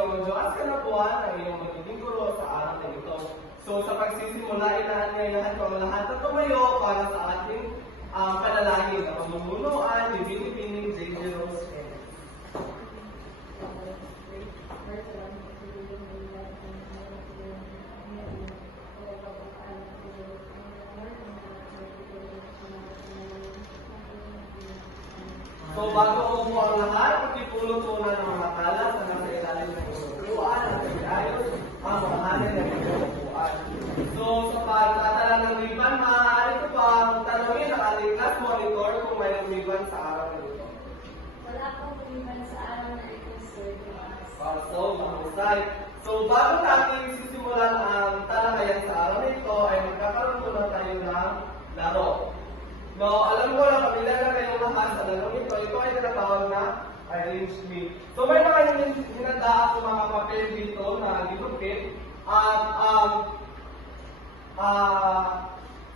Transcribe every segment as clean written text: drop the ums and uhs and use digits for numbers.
Ginoong Diyos kanapuan ang iyong magiging guro sa araw na ito. So sa pagsisimula, inaanyayahan ko ang lahat na tumayo para sa ating panalangin na pamumunuan ni Binibining J.J. Rose. So bago mo ang lahat, ipulot muna ng mga talas na nasa ilalim ng upuan at ayos ang mga hanin ng iyong upuan. So sa pagtatala ng ribbon, maaari ko pang tanongin ang ating class monitor kung may ribbon sa araw na ito. Wala pong ribbon sa araw na ito, sir. So, mahusay. So bago natin sisimulan ang talakayan sa araw na ito, ay magkakaroon muna tayo ng laro. No, alam ko na pamilya na kayong lahat sa laro nito. Ito ay tinatawag na arrange me. So may mga hinanda ako mga papel dito na dinukit. At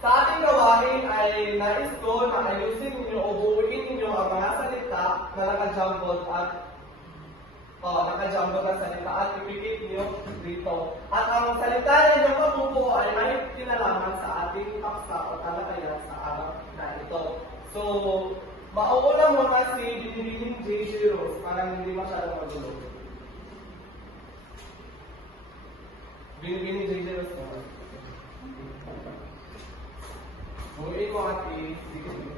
sa ating gawain ay nais ko na ayusin ninyo o buuin ninyo ang mga salita na nakajumbled at nakajumbled na salita at ipikit niyo dito. At ang salita na inyong mabubuo ay may kinalaman sa ating paksa o talakayan sa araw na ito. So, mauuna muna si Binibining J.J. Rose para hindi masyadong magulo. Binibining J.J. Rose naman. Buuin mo at i-dikit mo.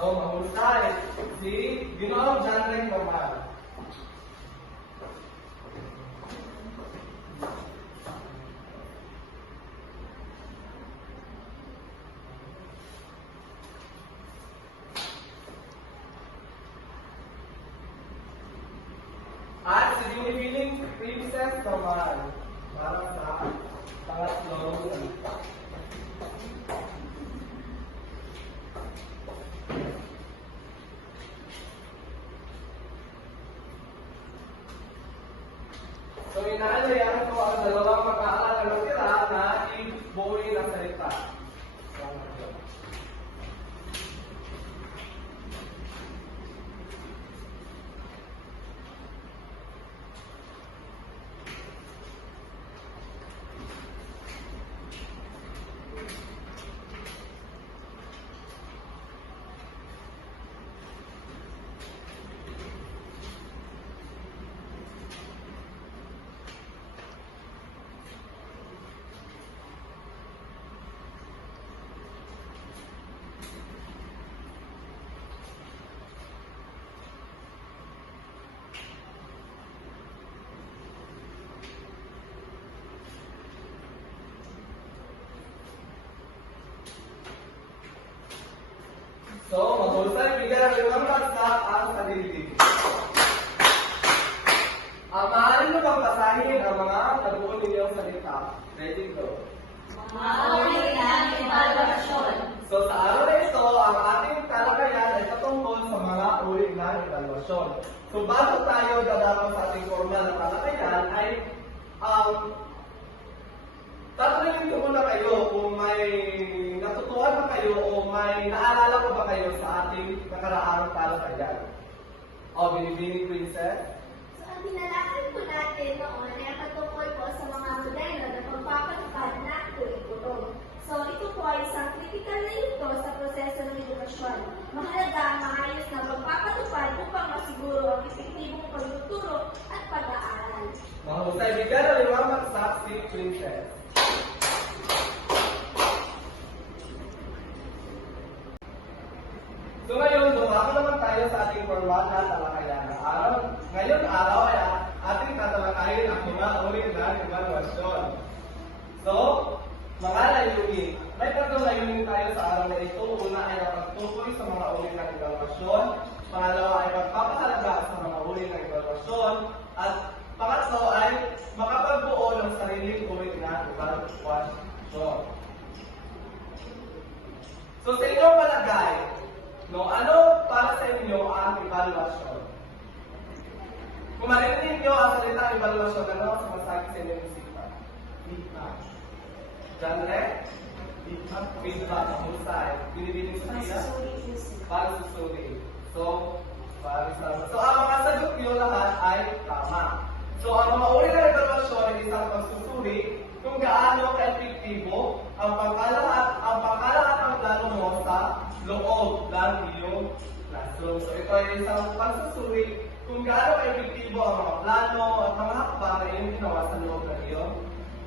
So, mahusay si Ginoong John Ray Normal. At si Binibining Princess Normal para sa pangatlong salita. So, inaalayan ko ang dalawang mag-aaral na tira na ibuuin ang salita. So, mahusay, bigyan ng limang bagsak ang sarili. Maaari mo bang basahin ang mga nabuo ninyong salita? Ready, go. Mauri ang evaluasyon. So, sa araw na ito, ang ating talakayan ay patungkol sa mga uri ng evaluasyon. So, bago tayo dadako sa ating formal na talakayan, ay tatanungin ko muna kayo kung may natutuhan ba kayo o may naalala ko ba kayo sa ating nakaraang talakayan. O, Binibining Princess? So, ang tinalakay po natin noon ay patungkol po sa mga modelo na pagpapatupad na kurikulum. So, ito po ay isang kritikal na ito sa proseso ng edukasyon. Mahalaga ang maayos na pagpapatupad upang masiguro ang epektibong pagtuturo at pag-aaral. Mahusay, bigyan ng limang bagsak si Princess. So ngayon, dumako naman tayo sa ating formal na talakayan. Ngayon araw ay ating tatalakayin ang mga uri ng evaluasyon. So, mga layunin. May tatlong layunin tayo sa araw na ito. Una ay pagtukoy sa mga uri ng evaluasyon. Pangalawa ay pagpapahalaga sa mga uri ng evaluasyon. At pangatlo ay makapagbuo ng sariling uri ng evaluasyon. So sa inyong palagay, ano para sa inyo ang evaluasyon? Kung marinig nyo ang salita evaluation, ano ang sumasagi sa inyong isipan? Feedback. Genre? Feedback. Husay. Binibining sa kaya? Pagsusuri. So, so ang mga sagot nyo lahat ay tama. So, ang mga uri ng evaluasyon ay isang pagsusuri kung gaano ka-epektibo ang pangkalahat ng plano mo sa loob ng iyong classroom. So, ito ay isang pagsusuri kung gaano ka-epektibo ang mga plano at mga hakbang na iyong ginawa sa loob ng iyong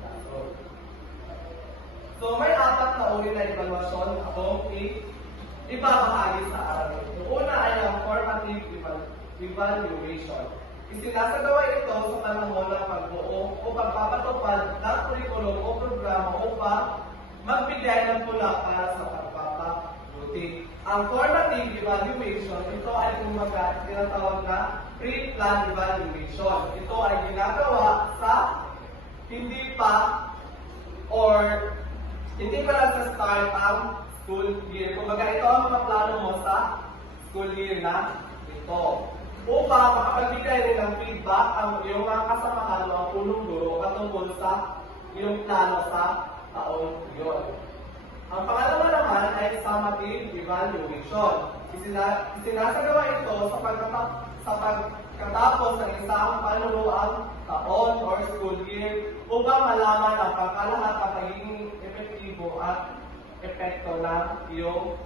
classroom. So, may 4 na uri na evaluasyon akong ibabahagi sa araw nito. Una ay ang formative evaluation. Isinasagawa ito sa panahon ng pagbuo o pagpapatupad ng kurikulum o programa upang magbigay ng pula para sa pagpapabuti. Ang formative evaluation, ito ay kumbaga tinatawag na pre-plan evaluation. Ito ay ginagawa sa hindi pa lang sa start ang school year. Kumbaga ito ang mga plano mo sa school year na ito. Upang makapagbigay rin ng feedback ang iyong mga kasamahan o ang punong guro patungkol sa iyong plano sa taon yun. Ang pangalawa naman ay summative evaluation. Isinasagawa ito sa pagkatapos ng isang panuruang taon or school year upang malaman ang pagkalahat at pagiging epektibo at epekto ng iyong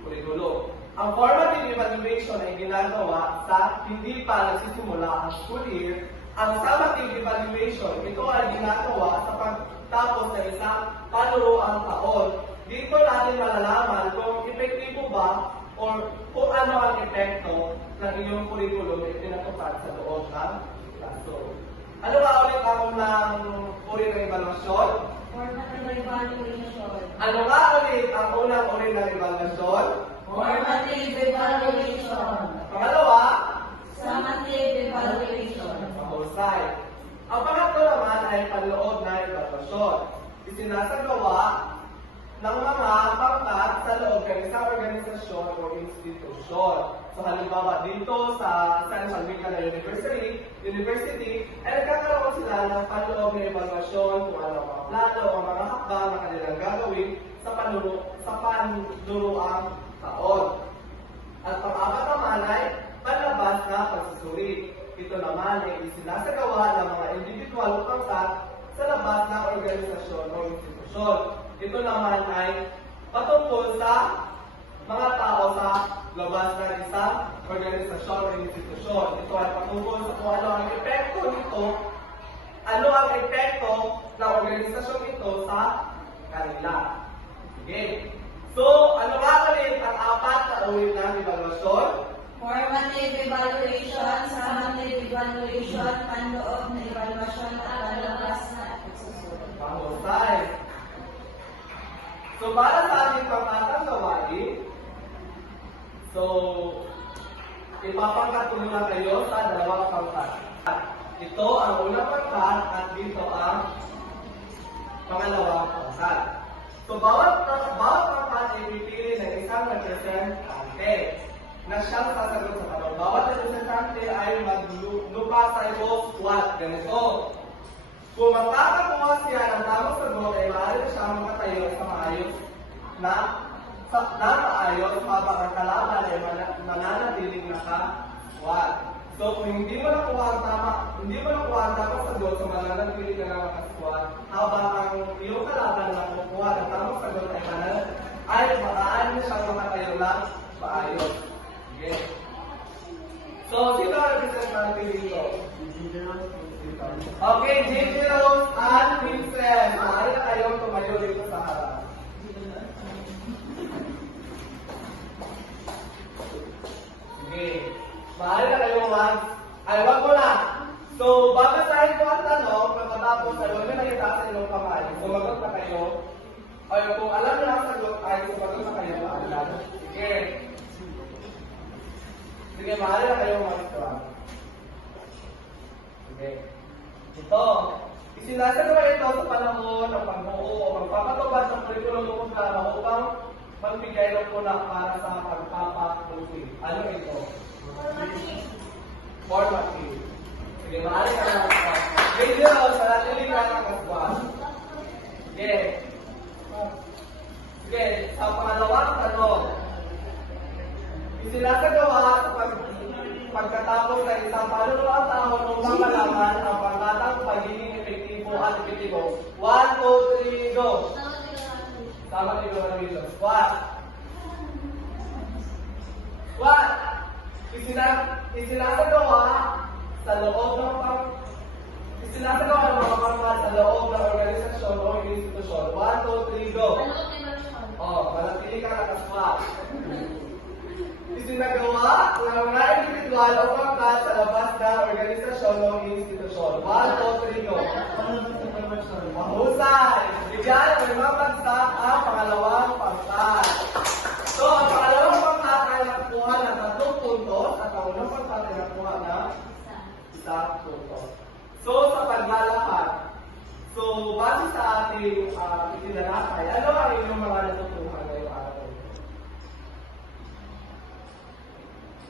kurikulum. Ang formative evaluation ay ginagawa sa hindi pa nagsisimula ang school year. Ang summative evaluation, ito ay ginagawa sa pagtapos ng isang panuruang taon. Dito natin malalaman kung epektibo ba o kung ano ang epekto ng iyong kurikulum na ipinatupad sa loob ng classroom. Ano ba ulit ang ng uri ng evaluasyon? Formative evaluation. Ano nga ulit ang unang uri ng evaluasyon? Formative evaluation. Pangalawa, Summative evaluation. mahusay. Ang pangatlo naman ay panloob na evaluasyon. Isinasagawa ng mga pangkat sa loob ng isang organisasyon o institusyon. So halimbawa dito sa San Salvador University, ay nagkakaroon sila ng panloob na evaluasyon kung ano ang mga plano o mga hakbang na kanilang gagawin sa panuruang taon. At pang-apat naman ay panlabas na pagsusuri. Ito naman ay isinasagawa ng mga individual o pangkat sa labas ng organisasyon o institusyon. Ito naman ay patungkol sa mga tao sa labas ng isang organisasyon o institusyon. Ito ay patungkol sa kung ano ang epekto nito, ano ang epekto ng organisasyon ito sa kanila. Okay. So, ano nga ulit ang 4 na uri ng evaluasyon? Formative evaluation, summative evaluation, panloob na evaluation, at panlabas na pagsusuri. Mahusay. So, para sa ating pangkatang gawain, so, ipapangkat ko muna kayo sa 2 pangkat. Ito ang unang pangkat at dito ang pangalawang pangkat. So, bawat pangkat ay pipili ng isang representante na siyang sasagot sa tanong. Bawat representante ay maglupa sa ito squat. Ganito. Kung magkakakuha siya ng tamang sagot, ay maaari na siyang makatayo sa maayos na maayos habang ang kalaban ay mananatiling naka-squat. So, kung hindi mo nakuha ang tamang sagot, so mananatiling na naka-squat, habang ang iyong kalaban na nakukuha ng tamang sagot ay maaari na siyang makatayo ng maayos. Okay? So, sino ang representative dito? Okay, JJ Rose and Vincent. Maaari na kayong tumayo dito sa harap. Okay. Maaari na kayong wag mo na. So, babasahin ko ang tanong, pagkatapos ay huwag nyo na itaas sa inyong kamay. Sumagot na kayo. O kung alam nyo ang sagot ay sumagot na kayo. Sige. Sige, maaari na kayong mag-strong. Okay. Ito, isinasagawa ito sa panahon ng pagbuo o pagpapatupad ng kurikulum o programa upang magbigay ng pula para sa pagpapabuti. Ano ito? Formative. Formative. pagkatapos ng isang panunuang taon upang malaman ang pangkatang pagiging epektibo at epektibo. 1, 2, 3, go! Tama din naman ang videos. What? Isinasagawa sa loob ng isinasagawa ng mga pangkat sa loob ng organisasyon o institusyon. 1, 2, 3, go! Oh, manatili ka nakaswat. Isinagawa ng mga individual o pangkat sa labas ng organisasyon o institusyon. 1, 2, 3, go! Mahusay! Bigyan ng mga bagsak ang pangalawang pangkat. So, ang pangalawang pangkat ay nakukuha ng 3 puntos at ang unang pangkat ay nakukuha ng 1 puntos. So, sa paglalakad, so, base sa ating itinalakay, ano ang inyong mga natutuhan ngayong araw?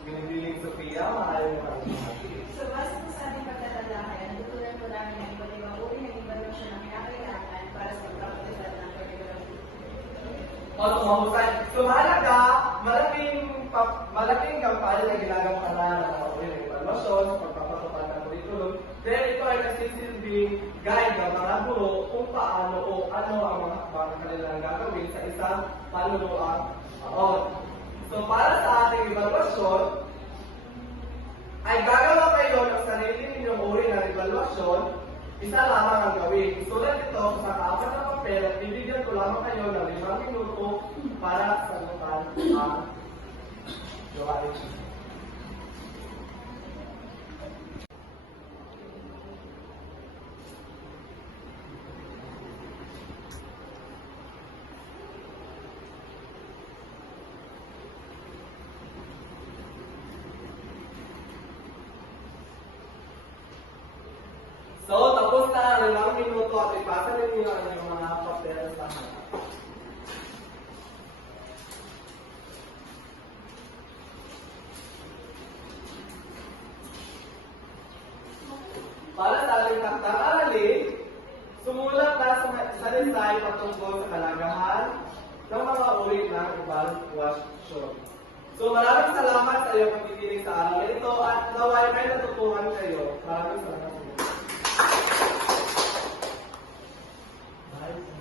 Binibiling Sofia, maaari mo kami sabi. So, base po sa ating pagtatalakay, natutunan po namin ng iba't ibang uri ng evaluation na kinakailangan para sa pagkakatisal ng particular O, mahusay. So, mahalaga, malaking kampanya na ginagawa na ng mga uri ng evaluasyon sa pagpapatupad ng curriculum. Then, ito ay nagsisilbing guide ng mga guro kung paano o ano ang mga hakbang na kanilang gagawin sa isang panunuang taon. So, para sa ating evaluasyon, ay gagawa kayo ng sarili ninyong uri ng evaluasyon, isa lamang ang gawin. Isulat ito sa kaapat na papel at bibigyan ko lamang kayo ng 5 minuto para sagutan ang gawain. So, tapos na ang 5 minuto at ipasa ninyo ang inyong mga papel sa harap. Para sa ating taktang aralin, sumulat na sa design patungkol sa kalagahan ng mga uri ng evaluation. So, maraming salamat sa iyong pagkikinig sa araw na ito at naway may natutuhan kayo. Maraming salamat. Bye.